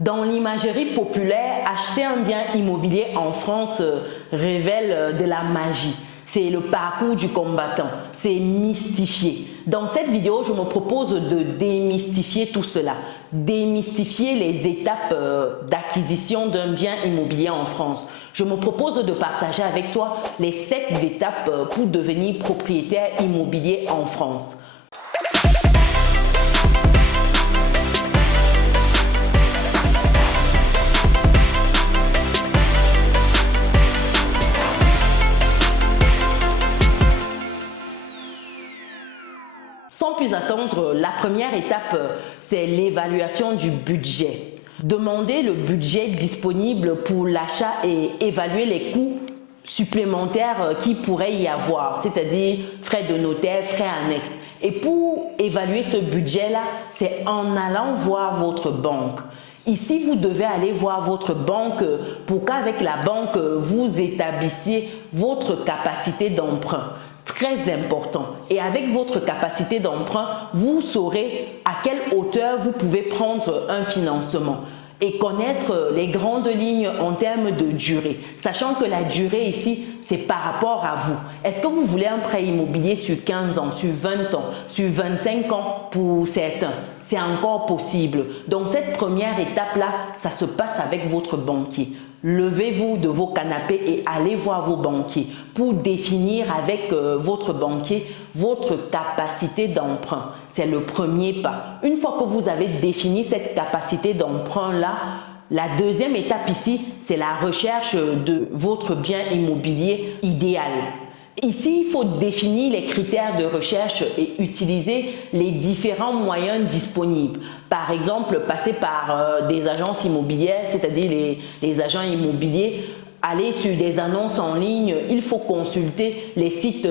Dans l'imagerie populaire, acheter un bien immobilier en France révèle de la magie. C'est le parcours du combattant, c'est mystifié. Dans cette vidéo, je me propose de démystifier tout cela, démystifier les étapes d'acquisition d'un bien immobilier en France. Je me propose de partager avec toi les 7 étapes pour devenir propriétaire immobilier en France. Sans plus attendre, la première étape, c'est l'évaluation du budget. Demandez le budget disponible pour l'achat et évaluer les coûts supplémentaires qu'il pourrait y avoir, c'est-à-dire frais de notaire, frais annexes. Et pour évaluer ce budget-là, c'est en allant voir votre banque. Ici, vous devez aller voir votre banque pour qu'avec la banque, vous établissiez votre capacité d'emprunt. Très important. Et avec votre capacité d'emprunt, vous saurez à quelle hauteur vous pouvez prendre un financement et connaître les grandes lignes en termes de durée. Sachant que la durée ici, c'est par rapport à vous. Est-ce que vous voulez un prêt immobilier sur 15 ans, sur 20 ans, sur 25 ans pour certains? C'est encore possible. Donc cette première étape-là, ça se passe avec votre banquier. Levez-vous de vos canapés et allez voir vos banquiers pour définir avec votre banquier votre capacité d'emprunt. C'est le premier pas. Une fois que vous avez défini cette capacité d'emprunt-là, la deuxième étape ici, c'est la recherche de votre bien immobilier idéal. Ici, il faut définir les critères de recherche et utiliser les différents moyens disponibles. Par exemple, passer par des agences immobilières, c'est-à-dire les agents immobiliers, aller sur des annonces en ligne, il faut consulter les sites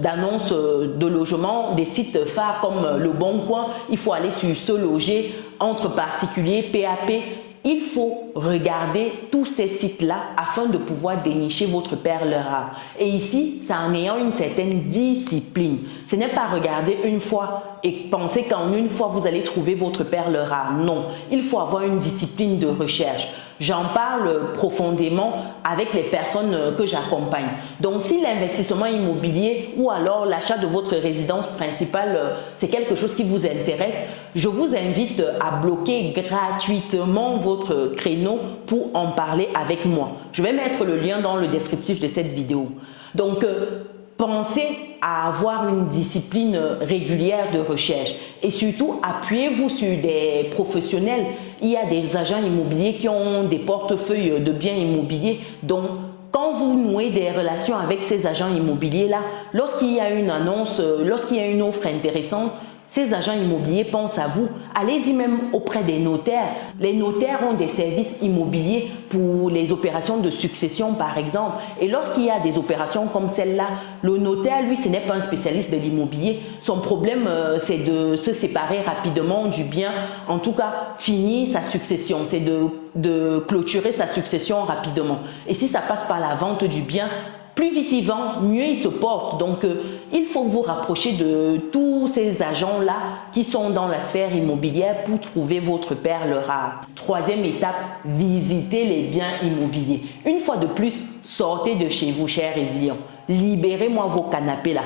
d'annonces de logement, des sites phares comme Le Bon Coin, il faut aller sur Se Loger, Entre Particuliers, PAP. Il faut regarder tous ces sites-là afin de pouvoir dénicher votre perle rare. Et ici, c'est en ayant une certaine discipline. Ce n'est pas regarder une fois et penser qu'en une fois, vous allez trouver votre perle rare. Non, il faut avoir une discipline de recherche. J'en parle profondément avec les personnes que j'accompagne. Donc, si l'investissement immobilier ou alors l'achat de votre résidence principale, c'est quelque chose qui vous intéresse, je vous invite à bloquer gratuitement votre créneau pour en parler avec moi. Je vais mettre le lien dans le descriptif de cette vidéo. Donc, pensez à avoir une discipline régulière de recherche et surtout appuyez-vous sur des professionnels. Il y a des agents immobiliers qui ont des portefeuilles de biens immobiliers. Donc, quand vous nouez des relations avec ces agents immobiliers-là, lorsqu'il y a une annonce, lorsqu'il y a une offre intéressante, ces agents immobiliers pensent à vous. Allez-y même auprès des notaires. Les notaires ont des services immobiliers pour les opérations de succession par exemple. Et lorsqu'il y a des opérations comme celle-là, le notaire, lui, ce n'est pas un spécialiste de l'immobilier. Son problème, c'est de se séparer rapidement du bien. En tout cas, finir sa succession. C'est de clôturer sa succession rapidement. Et si ça passe par la vente du bien, plus vite il vend, mieux il se porte. Donc, il faut vous rapprocher de tous ces agents-là qui sont dans la sphère immobilière pour trouver votre perle rare. Troisième étape, visitez les biens immobiliers. Une fois de plus, sortez de chez vous, chers résilients. Libérez-moi vos canapés là.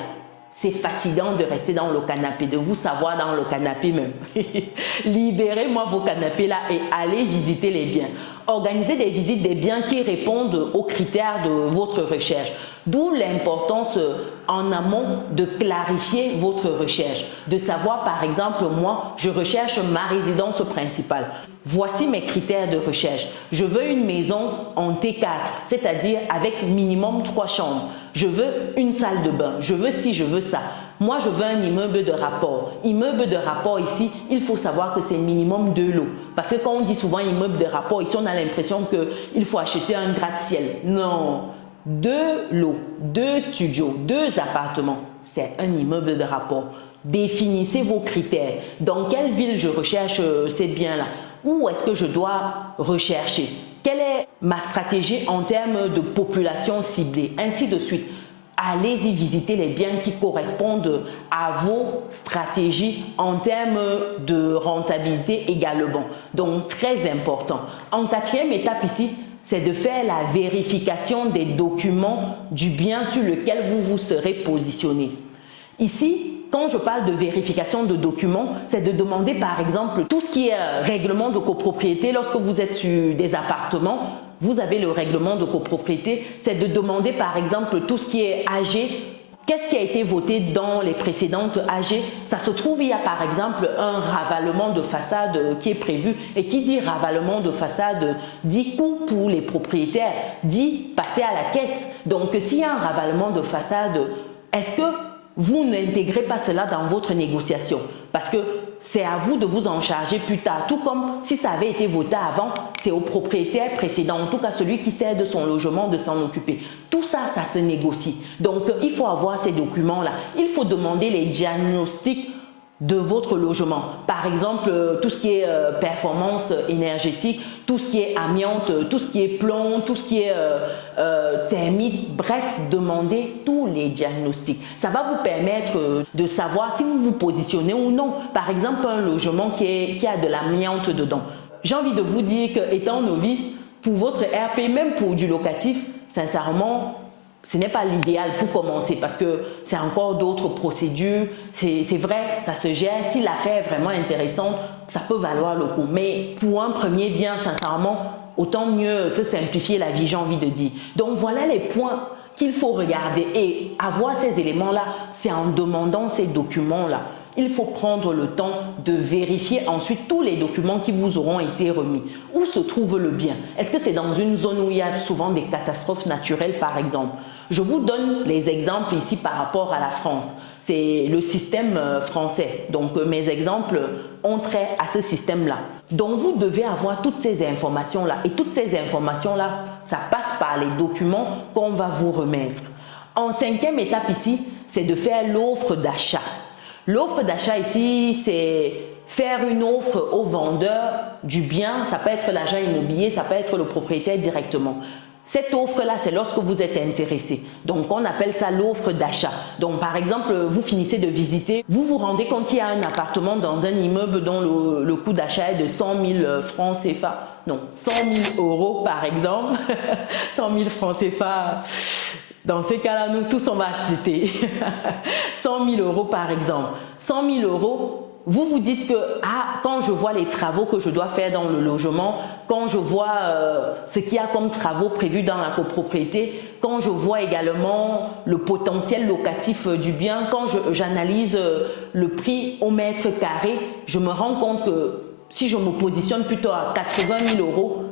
C'est fatigant de rester dans le canapé, de vous savoir dans le canapé même. Libérez-moi vos canapés là et allez visiter les biens. Organisez des visites des biens qui répondent aux critères de votre recherche. D'où l'importance en amont de clarifier votre recherche. De savoir par exemple, moi, je recherche ma résidence principale. Voici mes critères de recherche. Je veux une maison en T4, c'est-à-dire avec minimum 3 chambres. Je veux une salle de bain. Je veux ci, je veux ça. Moi, je veux un immeuble de rapport. Immeuble de rapport ici, il faut savoir que c'est minimum 2 lots. Parce que quand on dit souvent immeuble de rapport, ici on a l'impression qu'il faut acheter un gratte-ciel. Non, 2 lots, 2 studios, 2 appartements, c'est un immeuble de rapport. Définissez vos critères. Dans quelle ville je recherche ces biens-là? Où est-ce que je dois rechercher? Quelle est ma stratégie en termes de population ciblée? Ainsi de suite. allez-y visiter les biens qui correspondent à vos stratégies en termes de rentabilité également. Donc, très important. En quatrième étape ici, c'est de faire la vérification des documents du bien sur lequel vous vous serez positionné. Ici, quand je parle de vérification de documents, c'est de demander par exemple tout ce qui est règlement de copropriété. Lorsque vous êtes sur des appartements, vous avez le règlement de copropriété. C'est de demander par exemple tout ce qui est AG. Qu'est-ce qui a été voté dans les précédentes AG? Ça se trouve, il y a par exemple un ravalement de façade qui est prévu. Et qui dit ravalement de façade dit coût pour les propriétaires, dit passer à la caisse. Donc s'il y a un ravalement de façade, est-ce que vous n'intégrez pas cela dans votre négociation? Parce que c'est à vous de vous en charger plus tard. Tout comme si ça avait été voté avant, c'est au propriétaire précédent, en tout cas celui qui cède son logement, de s'en occuper. Tout ça, ça se négocie. Donc, il faut avoir ces documents-là. Il faut demander les diagnostics de votre logement. Par exemple, tout ce qui est performance énergétique, tout ce qui est amiante, tout ce qui est plomb, tout ce qui est thermique, bref, demandez tous les diagnostics. Ça va vous permettre de savoir si vous vous positionnez ou non. Par exemple, un logement qui a de l'amiante dedans. J'ai envie de vous dire qu'étant novice, pour votre RP, même pour du locatif, sincèrement, ce n'est pas l'idéal pour commencer parce que c'est encore d'autres procédures. C'est vrai, ça se gère. Si l'affaire est vraiment intéressante, ça peut valoir le coup. Mais pour un premier bien, sincèrement, autant mieux se simplifier la vie, j'ai envie de dire. Donc voilà les points qu'il faut regarder. Et avoir ces éléments-là, c'est en demandant ces documents-là. Il faut prendre le temps de vérifier ensuite tous les documents qui vous auront été remis. Où se trouve le bien? Est-ce que c'est dans une zone où il y a souvent des catastrophes naturelles par exemple? Je vous donne les exemples ici par rapport à la France. C'est le système français. Donc mes exemples ont trait à ce système-là. Donc vous devez avoir toutes ces informations-là. Et toutes ces informations-là, ça passe par les documents qu'on va vous remettre. En cinquième étape ici, c'est de faire l'offre d'achat. L'offre d'achat ici, c'est faire une offre au vendeur du bien. Ça peut être l'agent immobilier, ça peut être le propriétaire directement. Cette offre-là, c'est lorsque vous êtes intéressé. Donc, on appelle ça l'offre d'achat. Donc, par exemple, vous finissez de visiter, vous vous rendez compte qu'il y a un appartement dans un immeuble dont le coût d'achat est de 100 000 francs CFA. Non, 100 000 euros par exemple. 100 000 francs CFA. Dans ces cas-là, nous tous, on va acheter 100 000 euros par exemple. 100 000 euros, vous vous dites que quand je vois les travaux que je dois faire dans le logement, quand je vois ce qu'il y a comme travaux prévus dans la copropriété, quand je vois également le potentiel locatif du bien, quand j'analyse le prix au mètre carré, je me rends compte que si je me positionne plutôt à 80 000 euros,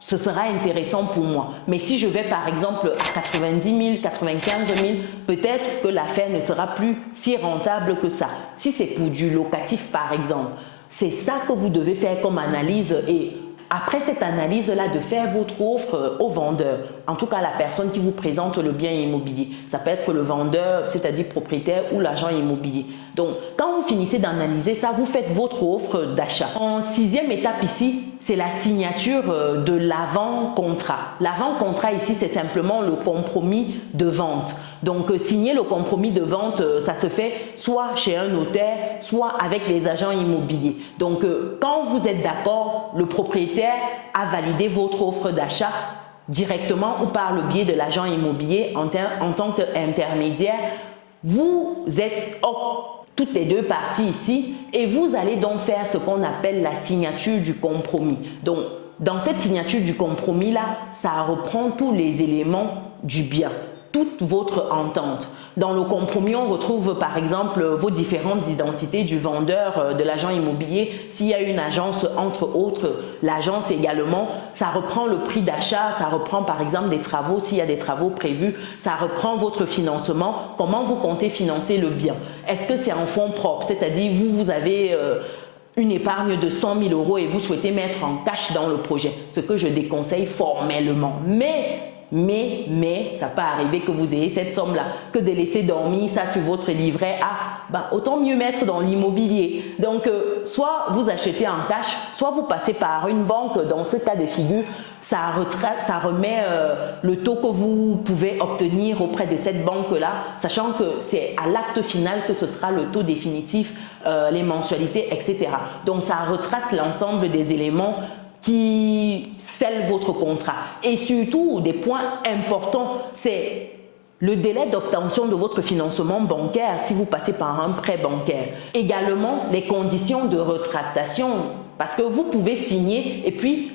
ce sera intéressant pour moi. Mais si je vais par exemple à 90 000, 95 000, peut-être que l'affaire ne sera plus si rentable que ça. Si c'est pour du locatif par exemple, c'est ça que vous devez faire comme analyse et après cette analyse-là, de faire votre offre au vendeur, en tout cas la personne qui vous présente le bien immobilier. Ça peut être le vendeur, c'est-à-dire propriétaire ou l'agent immobilier. Donc, quand vous finissez d'analyser ça, vous faites votre offre d'achat. En sixième étape ici, c'est la signature de l'avant-contrat. L'avant-contrat ici, c'est simplement le compromis de vente. Donc, signer le compromis de vente, ça se fait soit chez un notaire, soit avec les agents immobiliers. Donc, quand vous êtes d'accord, le propriétaire a validé votre offre d'achat directement ou par le biais de l'agent immobilier en tant qu'intermédiaire. Vous êtes toutes les deux parties ici et vous allez donc faire ce qu'on appelle la signature du compromis. Donc, dans cette signature du compromis-là, ça reprend tous les éléments du bien, toute votre entente. Dans le compromis, on retrouve par exemple vos différentes identités du vendeur, de l'agent immobilier. S'il y a une agence, entre autres, l'agence également, ça reprend le prix d'achat, ça reprend par exemple des travaux, s'il y a des travaux prévus, ça reprend votre financement, comment vous comptez financer le bien. Est-ce que c'est en fonds propres, c'est-à-dire vous avez une épargne de 100 000 € et vous souhaitez mettre en cash dans le projet, ce que je déconseille formellement. Mais Mais ça peut arriver que vous ayez cette somme-là, que de laisser dormir ça sur votre livret A, autant mieux mettre dans l'immobilier. Donc, soit vous achetez en cash, soit vous passez par une banque. Dans ce cas de figure, ça remet le taux que vous pouvez obtenir auprès de cette banque-là, sachant que c'est à l'acte final que ce sera le taux définitif, les mensualités, etc. Donc, ça retrace l'ensemble des éléments qui scellent votre contrat. Et surtout, des points importants, c'est le délai d'obtention de votre financement bancaire si vous passez par un prêt bancaire. Également, les conditions de rétractation, parce que vous pouvez signer et puis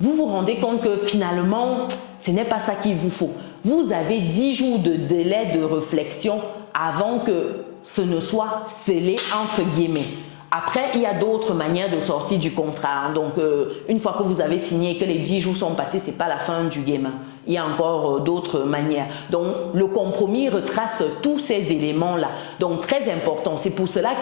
vous vous rendez compte que finalement, ce n'est pas ça qu'il vous faut. Vous avez 10 jours de délai de réflexion avant que ce ne soit scellé entre guillemets. Après, il y a d'autres manières de sortir du contrat. Donc, une fois que vous avez signé et que les 10 jours sont passés, ce n'est pas la fin du game. Il y a encore d'autres manières. Donc, le compromis retrace tous ces éléments-là. Donc, très important. C'est pour cela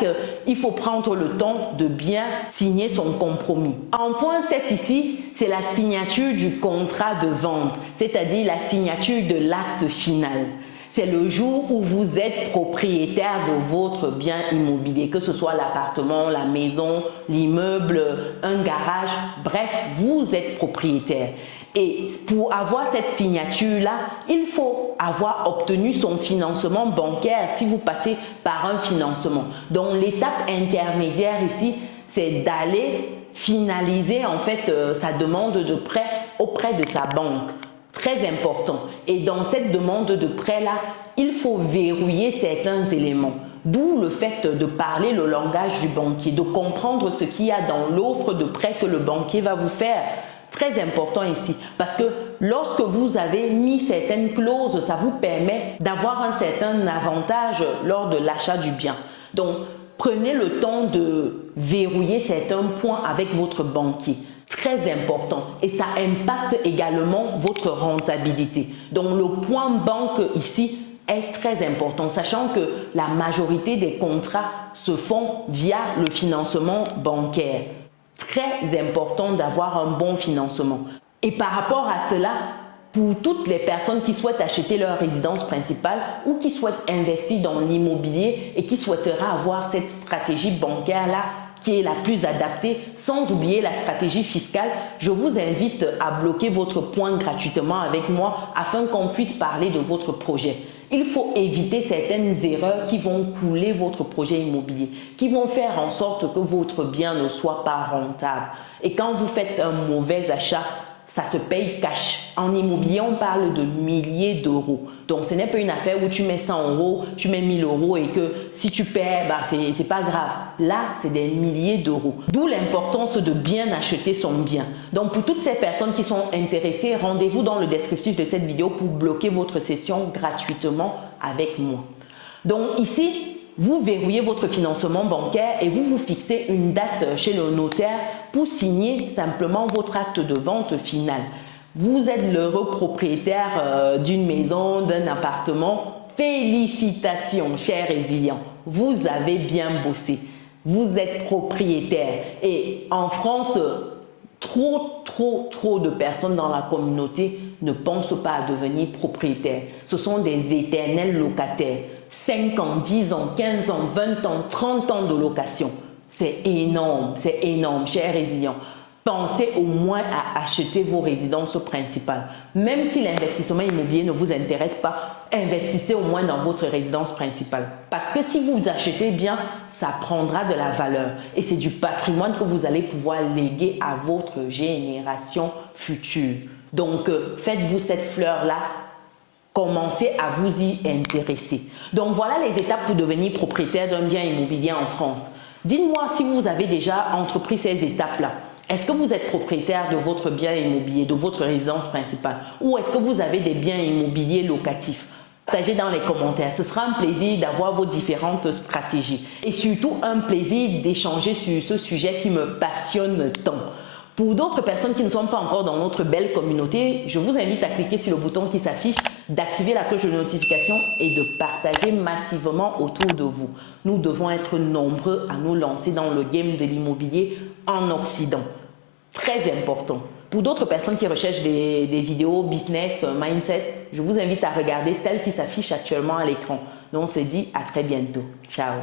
qu'il faut prendre le temps de bien signer son compromis. En point 7 ici, c'est la signature du contrat de vente, c'est-à-dire la signature de l'acte final. C'est le jour où vous êtes propriétaire de votre bien immobilier, que ce soit l'appartement, la maison, l'immeuble, un garage, bref, vous êtes propriétaire. Et pour avoir cette signature-là, il faut avoir obtenu son financement bancaire si vous passez par un financement. Donc, l'étape intermédiaire ici, c'est d'aller finaliser en fait sa demande de prêt auprès de sa banque. Très important. Et dans cette demande de prêt-là, il faut verrouiller certains éléments. D'où le fait de parler le langage du banquier, de comprendre ce qu'il y a dans l'offre de prêt que le banquier va vous faire. Très important ici, parce que lorsque vous avez mis certaines clauses, ça vous permet d'avoir un certain avantage lors de l'achat du bien. Donc, prenez le temps de verrouiller certains points avec votre banquier. Très important, et ça impacte également votre rentabilité. Donc, le point banque ici est très important, sachant que la majorité des contrats se font via le financement bancaire. Très important d'avoir un bon financement. Et par rapport à cela, pour toutes les personnes qui souhaitent acheter leur résidence principale ou qui souhaitent investir dans l'immobilier et qui souhaiteraient avoir cette stratégie bancaire-là qui est la plus adaptée, sans oublier la stratégie fiscale, je vous invite à bloquer votre point gratuitement avec moi afin qu'on puisse parler de votre projet. Il faut éviter certaines erreurs qui vont couler votre projet immobilier, qui vont faire en sorte que votre bien ne soit pas rentable. Et quand vous faites un mauvais achat, ça se paye cash. En immobilier, on parle de milliers d'euros. Donc, ce n'est pas une affaire où tu mets 100 euros, tu mets 1000 euros et que si tu perds, c'est pas grave. Là, c'est des milliers d'euros. D'où l'importance de bien acheter son bien. Donc, pour toutes ces personnes qui sont intéressées, rendez-vous dans le descriptif de cette vidéo pour bloquer votre session gratuitement avec moi. Donc, ici, vous verrouillez votre financement bancaire et vous vous fixez une date chez le notaire pour signer simplement votre acte de vente final. Vous êtes l'heureux propriétaire d'une maison, d'un appartement. Félicitations, cher résilient. Vous avez bien bossé. Vous êtes propriétaire. Et en France, trop de personnes dans la communauté ne pensent pas à devenir propriétaire. Ce sont des éternels locataires. 5 ans, 10 ans, 15 ans, 20 ans, 30 ans de location. C'est énorme, chers résilients. Pensez au moins à acheter vos résidences principales. Même si l'investissement immobilier ne vous intéresse pas, investissez au moins dans votre résidence principale. Parce que si vous achetez bien, ça prendra de la valeur. Et c'est du patrimoine que vous allez pouvoir léguer à votre génération future. Donc, faites-vous cette fleur-là. Commencez à vous y intéresser. Donc, voilà les étapes pour devenir propriétaire d'un bien immobilier en France. Dites-moi si vous avez déjà entrepris ces étapes-là. Est-ce que vous êtes propriétaire de votre bien immobilier, de votre résidence principale? Ou est-ce que vous avez des biens immobiliers locatifs? Partagez dans les commentaires. Ce sera un plaisir d'avoir vos différentes stratégies. Et surtout, un plaisir d'échanger sur ce sujet qui me passionne tant. Pour d'autres personnes qui ne sont pas encore dans notre belle communauté, je vous invite à cliquer sur le bouton qui s'affiche, d'activer la cloche de notification et de partager massivement autour de vous. Nous devons être nombreux à nous lancer dans le game de l'immobilier en Occident. Très important. Pour d'autres personnes qui recherchent des vidéos business, mindset, je vous invite à regarder celles qui s'affichent actuellement à l'écran. Donc on se dit à très bientôt. Ciao.